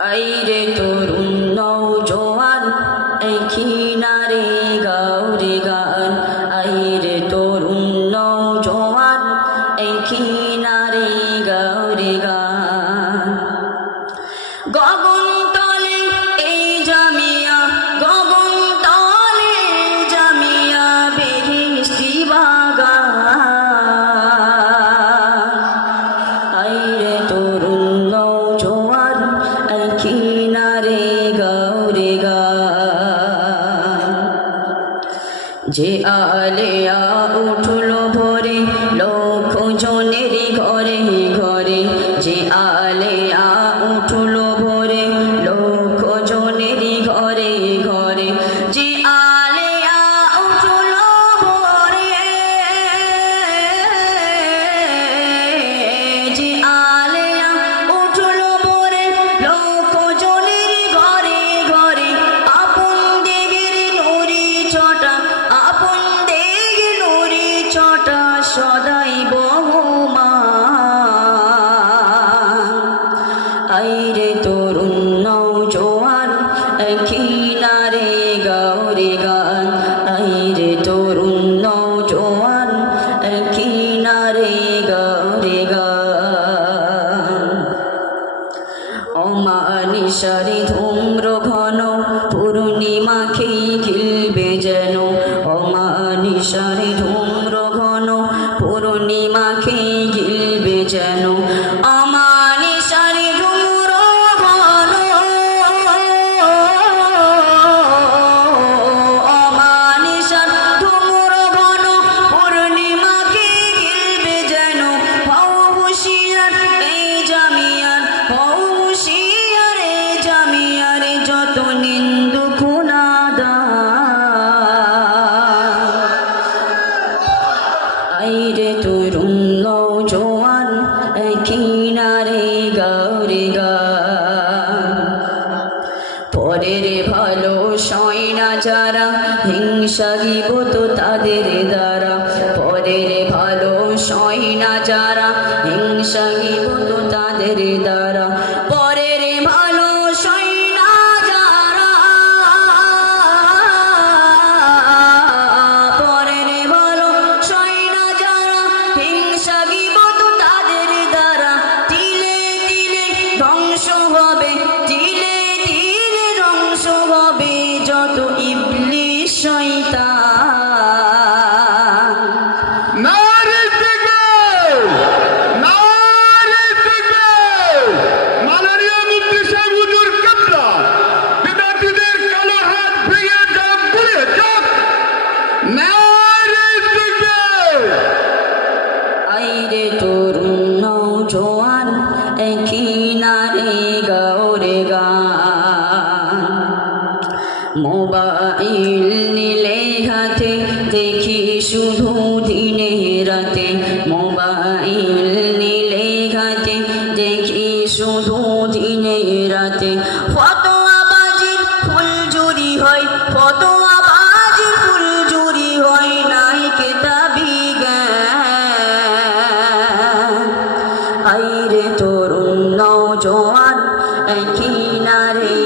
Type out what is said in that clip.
আইরে তরুণ নওজোয়ান এই কিনারে গাওরে গান আইরে তরুণ নওজোয়ান এই কিনারে গাওরে গান গগন তলে এই জামিয়া গগন তলে জামিয়া বেহেশতি বাগান আইরে তরুণ নওজোয়ান এই কিনারে গাওরে গান যে আলেয়া উঠলো ভোরে লক্ষ জনের ঘরে ঘরে যে আলেয়া উঠলো ভোরে লক্ষ জনের ঘরে ঘরে যে আলেয়া উঠলো ভোরে যে আলেয়া উঠলো ভোরে লক্ষ জনের ঘরে ঘরে আপন দেগের নুরি ছটা আপন দেগের নুরি ছটা সদাই বহমান আইরে তরুণ নওজোয়ান কিনারে গাওরে গান আইরে তরুণ নওজোয়ান কিনারে গাওরে গান অমানিসারে ধূম্র ঘন পূর্ণিমাকে ঘিলবে যেন অমানিসারে ধূম্র ঘন পূর্ণিমাকে ঘিলবে যেন অমানিসারে ধূম্র ঘন অমানিসার ধূম্র ঘন পূর্ণিমাকে ঘিলবে যেন হও হুঁশিয়ার এই জামিয়ার হও হুঁশিয়ার এই জামিয়ার যত নিন্দু আইরে তরুণ নওজোয়ান কিনারে গাওরে গান পরের ভালো সয় না যারা হিংসা গিবত তাদের দ্বারা পরের ভালো সয় না যারা হিংসা গিবত তাদের দ্বারা পরের ভালো সয় না যারা পরের ভালো সয় না যারা হিংসা গিবত তাদের দ্বারা তিলে তিলে ধ্বংস হবে তিলে তিলে ধ্বংস হবে যত ইবলিশ শয়তান নারে জিগর নারে জিগর মাননীয় মুফতি সাহেব হুজুর কিবলা বিদাতীদের কালো হাত ভেঙে যাক পুড়ে যাক নারে জিগর আইরে তরুণ নওজোয়ান কিনারে গাওরে গান মোবাইল নিলে হাতে দেখি শুধু দিনে রাতে মোবাইল নিলে হাতে দেখি শুধু দিনে রাতে ফতোয়াবাজির ফুলঝুরি হয় ফতোয়াবাজির ফুলঝুরি হয় নাই কেতাবি জ্ঞান আইরে তরুণ নওজোয়ান কিনারে